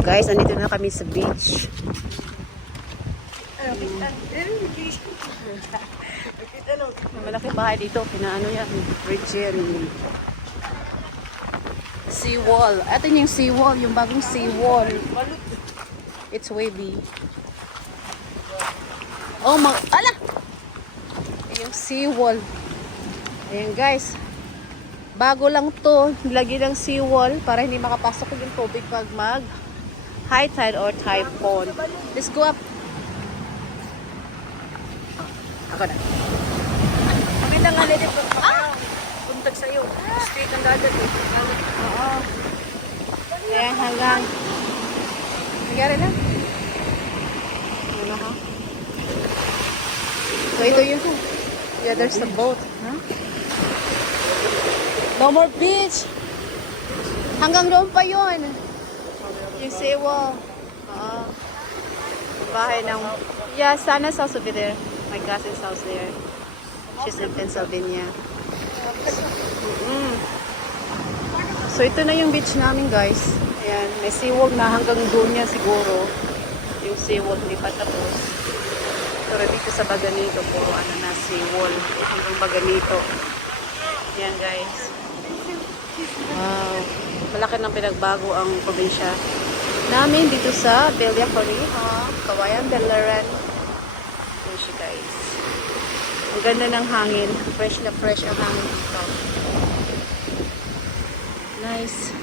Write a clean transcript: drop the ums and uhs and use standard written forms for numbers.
Guys, nandito na kami sa beach. May malaking bahay dito. Pinaano yan. Virgin. Seawall. Ito yung seawall. Yung bagong seawall. It's wavy. Oh, ala! Yung seawall. Ayan guys. Bago lang to. Nilagyan ng seawall para hindi makapasok yung tubig pag mag high tide or typhoon. Let's go up. Ako na. Maganda nga nito pag puntag sa'yo. Straight ang dagat eh. Oo. Ayan, hanggang. Nagyari na. Ano ha? So, ito yung yeah, there's the boat. Huh? No more beach. Hanggang doon pa yun. Yung seawall. Oo. Bahay ng... Yeah, Sana's house over there. My cousin's house there. She's in Pennsylvania. So, ito na yung beach namin, guys. Ayan, may seawall na hanggang doon yan siguro. Yung seawall, hindi pa tapos. Pero dito sa Baganito, puro ano na, seawall. Hanggang Baganito. Ayan, guys. Wow. Malaki ng pinagbago ang probinsya namin dito sa Villacorina, Kawayan, Belaran. Ayan siya, guys. Ang ganda ng hangin. Fresh na fresh ang hangin dito. Nice.